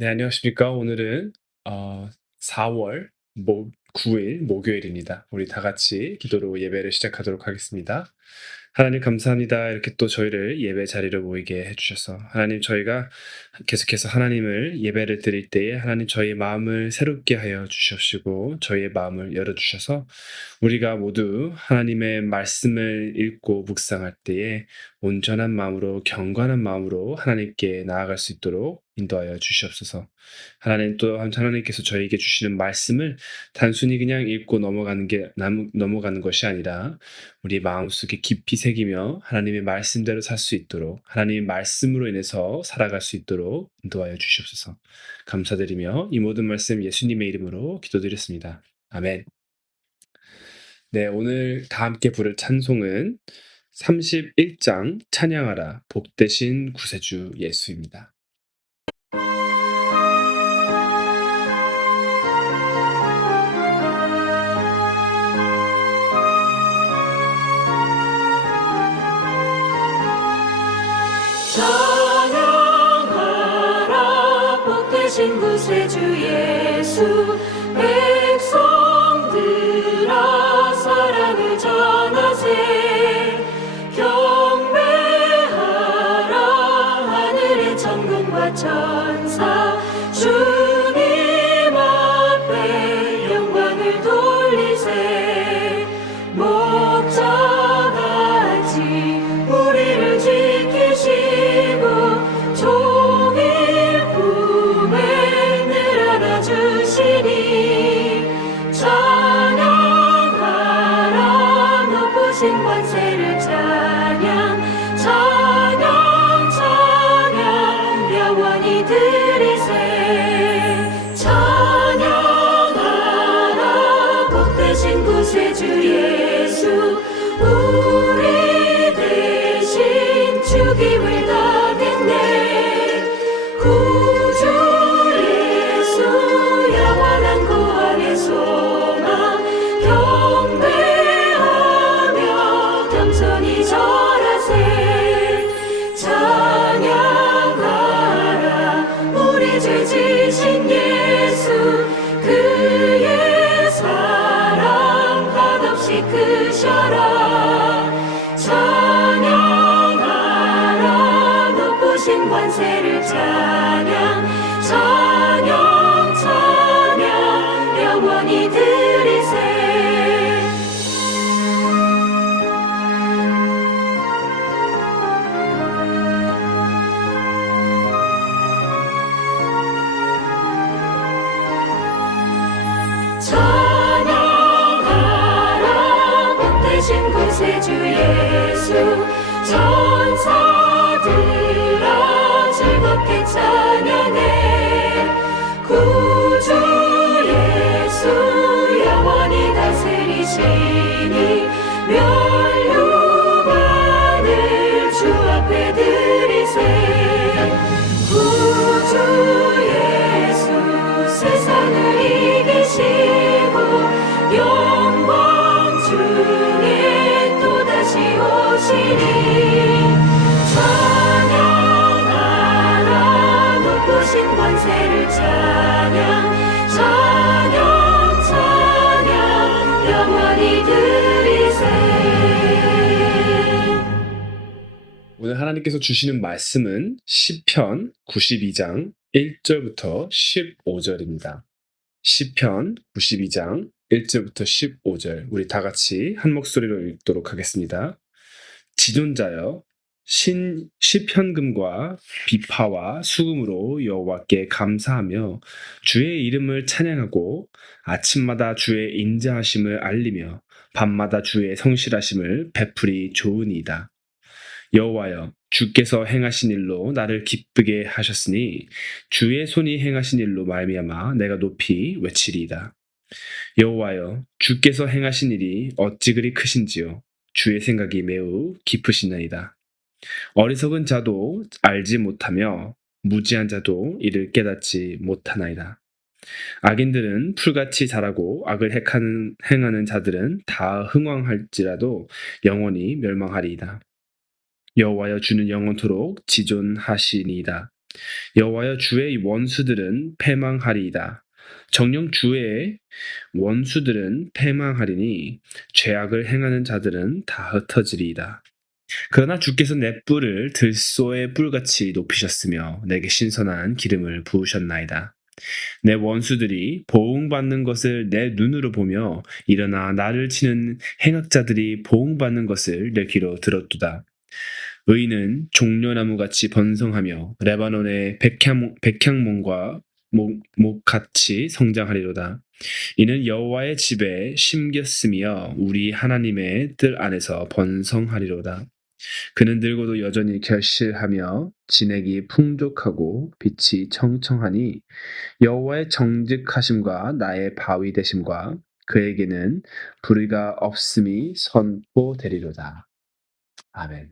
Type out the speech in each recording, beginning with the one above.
네, 안녕하십니까. 오늘은 4월 9일 목요일입니다. 우리 다 같이 기도로 예배를 시작하도록 하겠습니다. 하나님 감사합니다. 이렇게 또 저희를 예배 자리로 모이게 해주셔서 하나님, 저희가 계속해서 하나님을 예배를 드릴 때에 하나님 저희의 마음을 새롭게 하여 주시옵시고 저희의 마음을 열어주셔서 우리가 모두 하나님의 말씀을 읽고 묵상할 때에 온전한 마음으로, 경건한 마음으로 하나님께 나아갈 수 있도록 인도하여 주시옵소서. 하나님, 또 하나님께서 저희에게 주시는 말씀을 단순히 그냥 읽고 넘어가는 것이 아니라 우리 마음속에 깊이 새기며 하나님의 말씀대로 살 수 있도록, 하나님의 말씀으로 인해서 살아갈 수 있도록 인도하여 주시옵소서. 감사드리며 이 모든 말씀 예수님의 이름으로 기도드렸습니다. 아멘. 네, 오늘 다 함께 부를 찬송은 31장 찬양하라 복되신 구세주 예수입니다. 찬양하라 복되신 구세주 예수. 백성들아 사랑을 전하세. 경배하라 하늘의 천군과 천사. 주님 앞에 영광을 돌리세. 목자같이 우리를 지키시고 종일 품에 늘 안아주시니. 찬양하라 높으신 권세를 찬양. 찬양 찬양 영원히 드리세. 찬양하라 복되신 구세주 예수. 우리 대신 죽임을 당했네. 구주 예수 영원한 구원의 소망. 경배하며 겸손히 절하세. 찬양하라 우리 죄 지신 예수. 그의 사랑 한없이 크셔라. 찬양하라 높으신 권세를 찬양. 찬양 찬양 영원히 드리세. 찬양하라 복되신 구세주 예수. 천사들아 즐겁게 찬양해. 구주 예수 영원히 다스리시니. 멸류관을 주 앞에 드리세. 구주 예수 세상을 이기시고 영광 중에 또다시 오시니. 찬양하라 높으신 권세를 찬양. 찬양 찬양 영원히 드리세. 오늘 하나님께서 주시는 말씀은 시편 92장 1절부터 15절입니다. 시편 92장 1절부터 15절, 우리 다 같이 한 목소리로 읽도록 하겠습니다. 지존자여, 시편금과 비파와 수금으로 여호와께 감사하며 주의 이름을 찬양하고 아침마다 주의 인자하심을 알리며 밤마다 주의 성실하심을 베풀이 좋으니이다. 여호와여, 주께서 행하신 일로 나를 기쁘게 하셨으니 주의 손이 행하신 일로 말미암아 내가 높이 외치리이다. 여호와여, 주께서 행하신 일이 어찌 그리 크신지요. 주의 생각이 매우 깊으시나이다. 어리석은 자도 알지 못하며 무지한 자도 이를 깨닫지 못하나이다. 악인들은 풀같이 자라고 악을 행하는 자들은 다 흥왕할지라도 영원히 멸망하리이다. 여호와여, 주는 영원토록 지존하시니이다. 여호와여 주의 원수들은 패망하리이다. 정녕 주의 원수들은 패망하리니 죄악을 행하는 자들은 다 흩어지리이다. 그러나 주께서 내 뿔을 들소의 뿔같이 높이셨으며 내게 신선한 기름을 부으셨나이다. 내 원수들이 보응받는 것을 내 눈으로 보며 일어나 나를 치는 행악자들이 보응받는 것을 내 귀로 들었도다. 의인은 종려나무같이 번성하며 레바논의 백향목과 목같이 성장하리로다. 이는 여호와의 집에 심겼으며 우리 하나님의 뜰 안에서 번성하리로다. 그는 늙어도 여전히 결실하며 진액이 풍족하고 빛이 청청하니 여호와의 정직하심과 나의 바위 되심과 그에게는 불의가 없음이 선포되리로다. 아멘.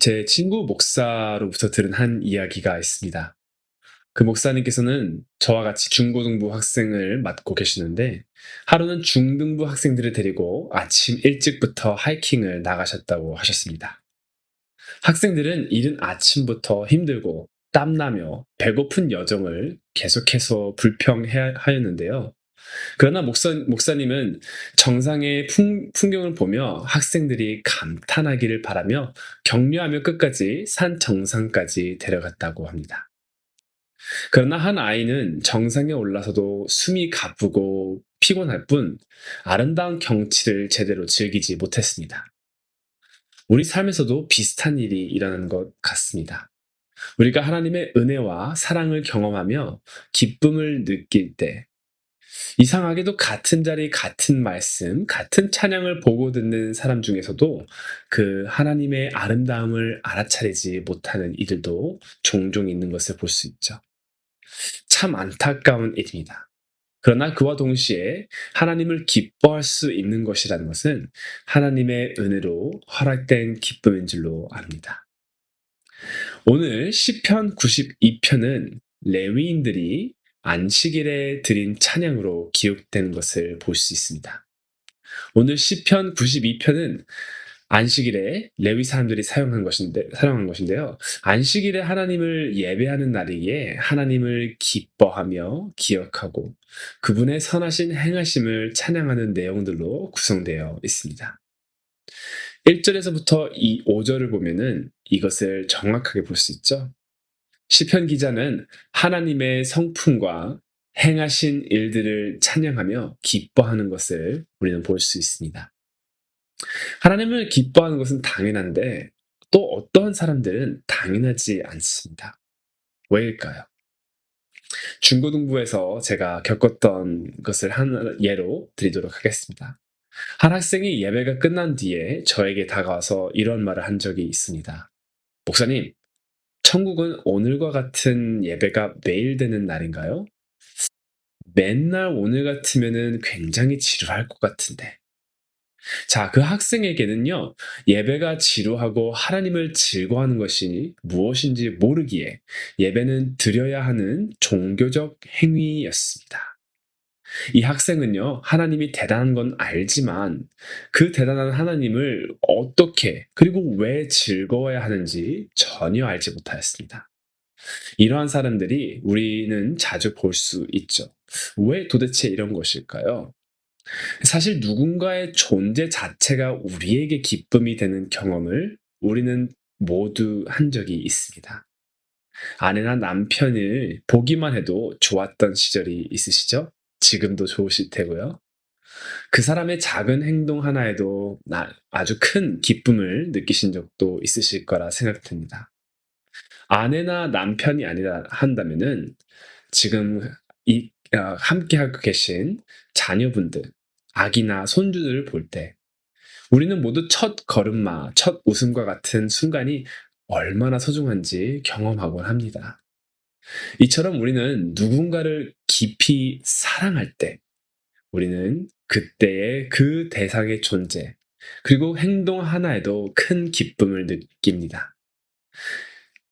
제 친구 목사로부터 들은 한 이야기가 있습니다. 그 목사님께서는 저와 같이 중고등부 학생을 맡고 계시는데 하루는 중등부 학생들을 데리고 아침 일찍부터 하이킹을 나가셨다고 하셨습니다. 학생들은 이른 아침부터 힘들고 땀나며 배고픈 여정을 계속해서 불평하였는데요. 그러나 목사님은 정상의 풍경을 보며 학생들이 감탄하기를 바라며 격려하며 끝까지 산 정상까지 데려갔다고 합니다. 그러나 한 아이는 정상에 올라서도 숨이 가쁘고 피곤할 뿐 아름다운 경치를 제대로 즐기지 못했습니다. 우리 삶에서도 비슷한 일이 일어나는 것 같습니다. 우리가 하나님의 은혜와 사랑을 경험하며 기쁨을 느낄 때 이상하게도 같은 자리, 같은 말씀, 같은 찬양을 보고 듣는 사람 중에서도 그 하나님의 아름다움을 알아차리지 못하는 이들도 종종 있는 것을 볼 수 있죠. 참 안타까운 일입니다. 그러나 그와 동시에 하나님을 기뻐할 수 있는 것이라는 것은 하나님의 은혜로 허락된 기쁨인 줄로 압니다. 오늘 시편 92편은 레위인들이 안식일에 드린 찬양으로 기록된 것을 볼 수 있습니다. 오늘 시편 92편은 안식일에 레위 사람들이 사용한 것인데요. 안식일에 하나님을 예배하는 날이기에 하나님을 기뻐하며 기억하고 그분의 선하신 행하심을 찬양하는 내용들로 구성되어 있습니다. 1절에서부터 이 5절을 보면은 이것을 정확하게 볼 수 있죠. 시편 기자는 하나님의 성품과 행하신 일들을 찬양하며 기뻐하는 것을 우리는 볼 수 있습니다. 하나님을 기뻐하는 것은 당연한데 또 어떠한 사람들은 당연하지 않습니다. 왜일까요? 중고등부에서 제가 겪었던 것을 한 예로 드리도록 하겠습니다. 한 학생이 예배가 끝난 뒤에 저에게 다가와서 이런 말을 한 적이 있습니다. 목사님, 천국은 오늘과 같은 예배가 매일 되는 날인가요? 맨날 오늘 같으면은 굉장히 지루할 것 같은데. 자, 그 학생에게는요, 예배가 지루하고 하나님을 즐거워하는 것이 무엇인지 모르기에 예배는 드려야 하는 종교적 행위였습니다. 이 학생은요, 하나님이 대단한 건 알지만 그 대단한 하나님을 어떻게, 그리고 왜 즐거워야 하는지 전혀 알지 못하였습니다. 이러한 사람들이 우리는 자주 볼 수 있죠. 왜 도대체 이런 것일까요? 사실 누군가의 존재 자체가 우리에게 기쁨이 되는 경험을 우리는 모두 한 적이 있습니다. 아내나 남편을 보기만 해도 좋았던 시절이 있으시죠? 지금도 좋으실 테고요. 그 사람의 작은 행동 하나에도 아주 큰 기쁨을 느끼신 적도 있으실 거라 생각됩니다. 아내나 남편이 아니라 한다면은 지금 함께하고 계신 자녀분들, 아기나 손주들을 볼 때 우리는 모두 첫 걸음마, 첫 웃음과 같은 순간이 얼마나 소중한지 경험하곤 합니다. 이처럼 우리는 누군가를 깊이 사랑할 때 우리는 그때의 그 대상의 존재, 그리고 행동 하나에도 큰 기쁨을 느낍니다.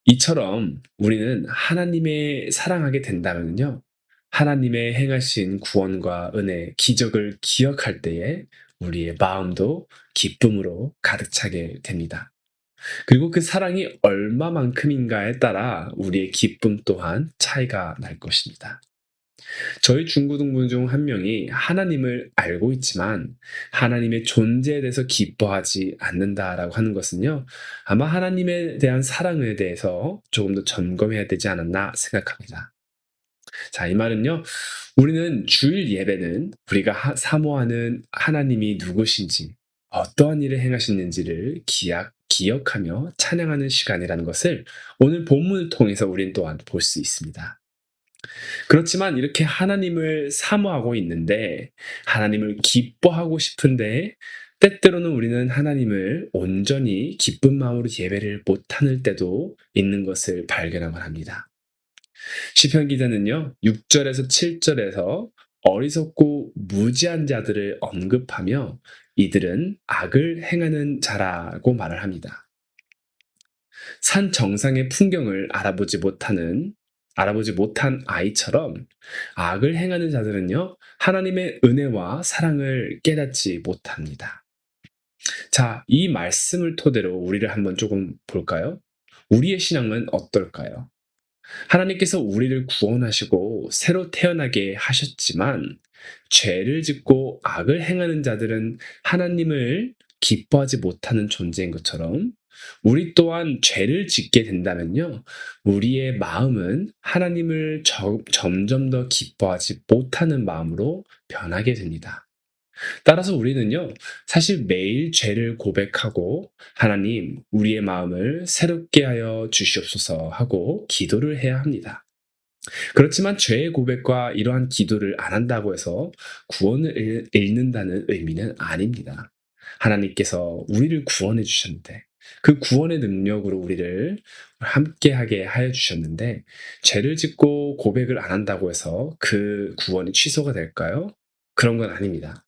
이처럼 우리는 하나님의 사랑하게 된다면요. 하나님의 행하신 구원과 은혜, 기적을 기억할 때에 우리의 마음도 기쁨으로 가득 차게 됩니다. 그리고 그 사랑이 얼마만큼인가에 따라 우리의 기쁨 또한 차이가 날 것입니다. 저희 중고등부 중 한 명이 하나님을 알고 있지만 하나님의 존재에 대해서 기뻐하지 않는다라고 하는 것은요, 아마 하나님에 대한 사랑에 대해서 조금 더 점검해야 되지 않았나 생각합니다. 자, 이 말은요, 우리는 주일 예배는 우리가 사모하는 하나님이 누구신지, 어떠한 일을 행하셨는지를 기억하며 찬양하는 시간이라는 것을 오늘 본문을 통해서 우린 또한 볼 수 있습니다. 그렇지만 이렇게 하나님을 사모하고 있는데, 하나님을 기뻐하고 싶은데, 때때로는 우리는 하나님을 온전히 기쁜 마음으로 예배를 못하는 때도 있는 것을 발견하곤 합니다. 시편 기자는요, 6절에서 7절에서 어리석고 무지한 자들을 언급하며 이들은 악을 행하는 자라고 말을 합니다. 산 정상의 풍경을 알아보지 못한 아이처럼 악을 행하는 자들은요, 하나님의 은혜와 사랑을 깨닫지 못합니다. 자, 이 말씀을 토대로 우리를 한번 조금 볼까요? 우리의 신앙은 어떨까요? 하나님께서 우리를 구원하시고 새로 태어나게 하셨지만 죄를 짓고 악을 행하는 자들은 하나님을 기뻐하지 못하는 존재인 것처럼 우리 또한 죄를 짓게 된다면요, 우리의 마음은 하나님을 점점 더 기뻐하지 못하는 마음으로 변하게 됩니다. 따라서 우리는요, 사실 매일 죄를 고백하고 하나님, 우리의 마음을 새롭게 하여 주시옵소서 하고 기도를 해야 합니다. 그렇지만 죄의 고백과 이러한 기도를 안 한다고 해서 구원을 잃는다는 의미는 아닙니다. 하나님께서 우리를 구원해 주셨는데, 그 구원의 능력으로 우리를 함께하게 하여 주셨는데, 죄를 짓고 고백을 안 한다고 해서 그 구원이 취소가 될까요? 그런 건 아닙니다.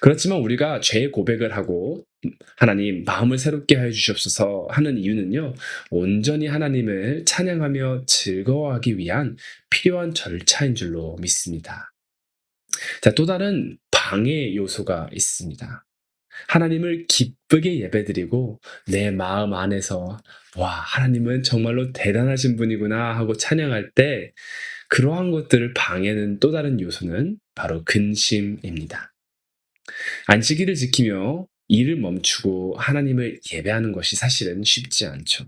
그렇지만 우리가 죄의 고백을 하고 하나님 마음을 새롭게 하여 주시옵소서 하는 이유는요, 온전히 하나님을 찬양하며 즐거워하기 위한 필요한 절차인 줄로 믿습니다. 자, 또 다른 방해 요소가 있습니다. 하나님을 기쁘게 예배드리고 내 마음 안에서 와, 하나님은 정말로 대단하신 분이구나 하고 찬양할 때 그러한 것들을 방해하는 또 다른 요소는 바로 근심입니다. 안식일을 지키며 일을 멈추고 하나님을 예배하는 것이 사실은 쉽지 않죠.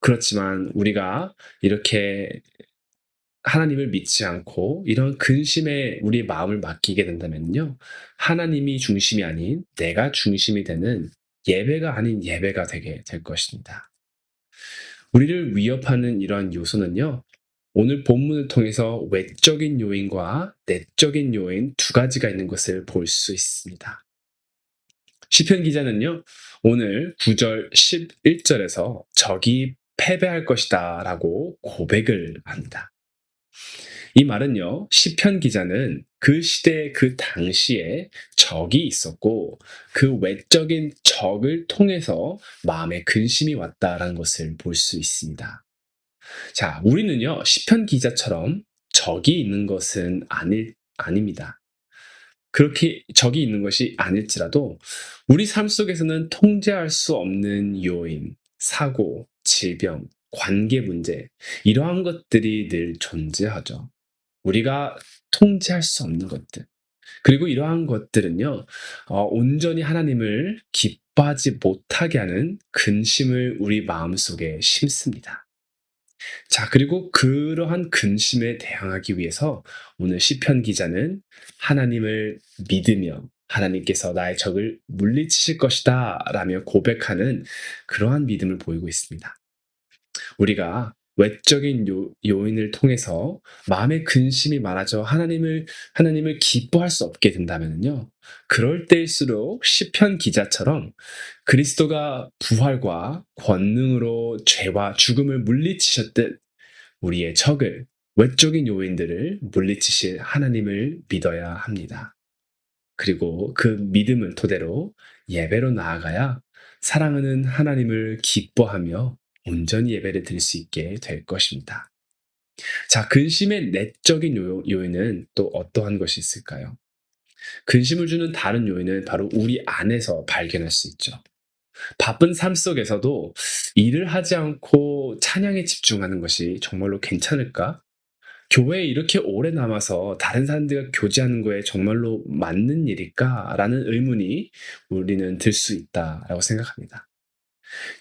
그렇지만 우리가 이렇게 하나님을 믿지 않고 이런 근심에 우리의 마음을 맡기게 된다면요, 하나님이 중심이 아닌 내가 중심이 되는 예배가 아닌 예배가 되게 될 것입니다. 우리를 위협하는 이러한 요소는요, 오늘 본문을 통해서 외적인 요인과 내적인 요인 두 가지가 있는 것을 볼 수 있습니다. 시편 기자는요, 오늘 9절 11절에서 적이 패배할 것이다 라고 고백을 합니다. 이 말은요, 시편 기자는 그 시대 그 당시에 적이 있었고 그 외적인 적을 통해서 마음에 근심이 왔다라는 것을 볼 수 있습니다. 자, 우리는요, 시편 기자처럼 적이 있는 것은 아닙니다. 그렇게 적이 있는 것이 아닐지라도 우리 삶 속에서는 통제할 수 없는 요인, 사고, 질병, 관계 문제, 이러한 것들이 늘 존재하죠. 우리가 통제할 수 없는 것들. 그리고 이러한 것들은요, 온전히 하나님을 기뻐하지 못하게 하는 근심을 우리 마음속에 심습니다. 자, 그리고 그러한 근심에 대항하기 위해서 오늘 시편 기자는 하나님을 믿으며 하나님께서 나의 적을 물리치실 것이다 라며 고백하는 그러한 믿음을 보이고 있습니다. 우리가 외적인 요인을 통해서 마음의 근심이 많아져 하나님을 기뻐할 수 없게 된다면요, 그럴 때일수록 시편 기자처럼 그리스도가 부활과 권능으로 죄와 죽음을 물리치셨듯 우리의 적을, 외적인 요인들을 물리치실 하나님을 믿어야 합니다. 그리고 그 믿음을 토대로 예배로 나아가야 사랑하는 하나님을 기뻐하며 온전히 예배를 드릴 수 있게 될 것입니다. 자, 근심의 내적인 요인은 또 어떠한 것이 있을까요? 근심을 주는 다른 요인은 바로 우리 안에서 발견할 수 있죠. 바쁜 삶 속에서도 일을 하지 않고 찬양에 집중하는 것이 정말로 괜찮을까? 교회에 이렇게 오래 남아서 다른 사람들과 교제하는 거에 정말로 맞는 일일까?라는 의문이 우리는 들 수 있다라고 생각합니다.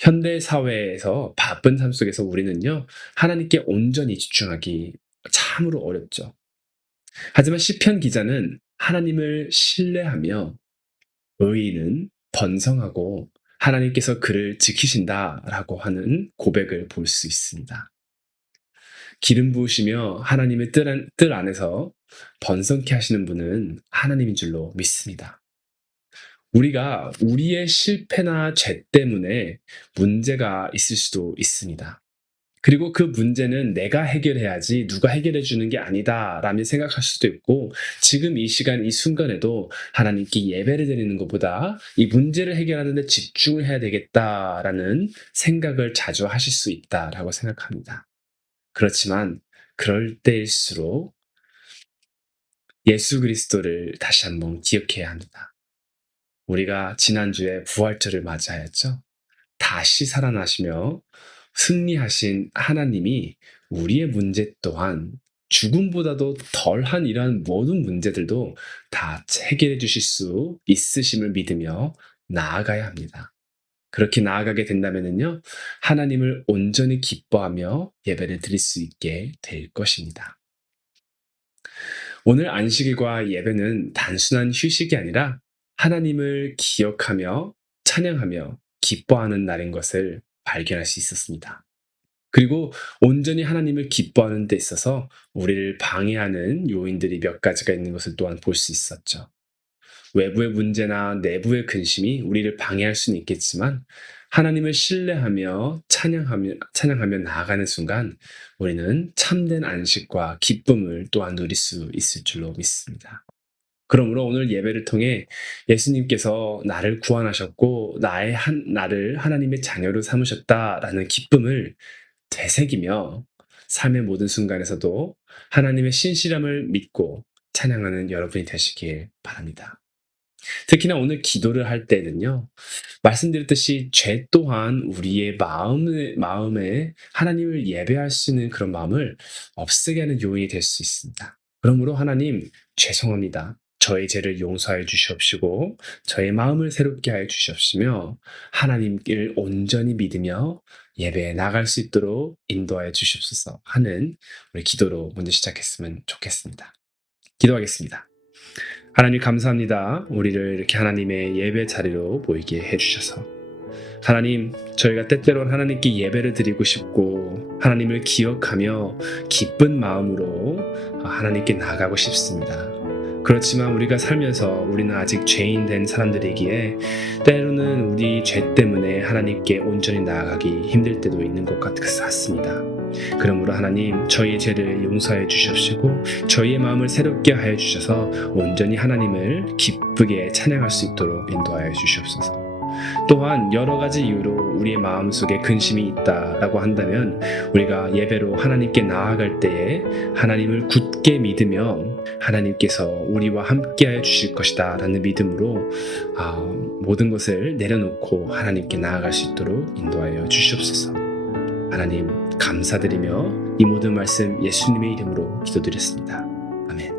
현대 사회에서 바쁜 삶 속에서 우리는요, 하나님께 온전히 집중하기 참으로 어렵죠. 하지만 시편 기자는 하나님을 신뢰하며 의인은 번성하고 하나님께서 그를 지키신다라고 하는 고백을 볼 수 있습니다. 기름 부으시며 하나님의 뜰 안에서 번성케 하시는 분은 하나님인 줄로 믿습니다. 우리가 우리의 실패나 죄 때문에 문제가 있을 수도 있습니다. 그리고 그 문제는 내가 해결해야지 누가 해결해 주는 게 아니다라며 생각할 수도 있고, 지금 이 시간 이 순간에도 하나님께 예배를 드리는 것보다 이 문제를 해결하는 데 집중을 해야 되겠다라는 생각을 자주 하실 수 있다라고 생각합니다. 그렇지만 그럴 때일수록 예수 그리스도를 다시 한번 기억해야 합니다. 우리가 지난주에 부활절을 맞이하였죠. 다시 살아나시며 승리하신 하나님이 우리의 문제 또한 죽음보다도 덜한 이러한 모든 문제들도 다 해결해 주실 수 있으심을 믿으며 나아가야 합니다. 그렇게 나아가게 된다면요, 하나님을 온전히 기뻐하며 예배를 드릴 수 있게 될 것입니다. 오늘 안식일과 예배는 단순한 휴식이 아니라 하나님을 기억하며 찬양하며 기뻐하는 날인 것을 발견할 수 있었습니다. 그리고 온전히 하나님을 기뻐하는 데 있어서 우리를 방해하는 요인들이 몇 가지가 있는 것을 또한 볼 수 있었죠. 외부의 문제나 내부의 근심이 우리를 방해할 수는 있겠지만, 하나님을 신뢰하며 찬양하며 나아가는 순간 우리는 참된 안식과 기쁨을 또한 누릴 수 있을 줄로 믿습니다. 그러므로 오늘 예배를 통해 예수님께서 나를 구원하셨고 나를 하나님의 자녀로 삼으셨다라는 기쁨을 되새기며 삶의 모든 순간에서도 하나님의 신실함을 믿고 찬양하는 여러분이 되시길 바랍니다. 특히나 오늘 기도를 할 때는요, 말씀드렸듯이 죄 또한 우리의 마음에 하나님을 예배할 수 있는 그런 마음을 없애게 하는 요인이 될 수 있습니다. 그러므로 하나님, 죄송합니다. 저의 죄를 용서하여 주시옵시고 저의 마음을 새롭게 하여 주시옵시며 하나님을 온전히 믿으며 예배에 나갈 수 있도록 인도하여 주시옵소서 하는 우리 기도로 먼저 시작했으면 좋겠습니다. 기도하겠습니다. 하나님 감사합니다. 우리를 이렇게 하나님의 예배 자리로 모이게 해주셔서. 하나님, 저희가 때때로 하나님께 예배를 드리고 싶고 하나님을 기억하며 기쁜 마음으로 하나님께 나가고 싶습니다. 그렇지만 우리가 살면서 우리는 아직 죄인 된 사람들이기에 때로는 우리 죄 때문에 하나님께 온전히 나아가기 힘들 때도 있는 것 같습니다. 그러므로 하나님, 저희의 죄를 용서해 주시옵시고 저희의 마음을 새롭게 하여 주셔서 온전히 하나님을 기쁘게 찬양할 수 있도록 인도하여 주시옵소서. 또한 여러 가지 이유로 우리의 마음속에 근심이 있다라고 한다면 우리가 예배로 하나님께 나아갈 때에 하나님을 굳게 믿으며 하나님께서 우리와 함께하여 주실 것이다 라는 믿음으로 모든 것을 내려놓고 하나님께 나아갈 수 있도록 인도하여 주시옵소서. 하나님 감사드리며 이 모든 말씀 예수님의 이름으로 기도드렸습니다. 아멘.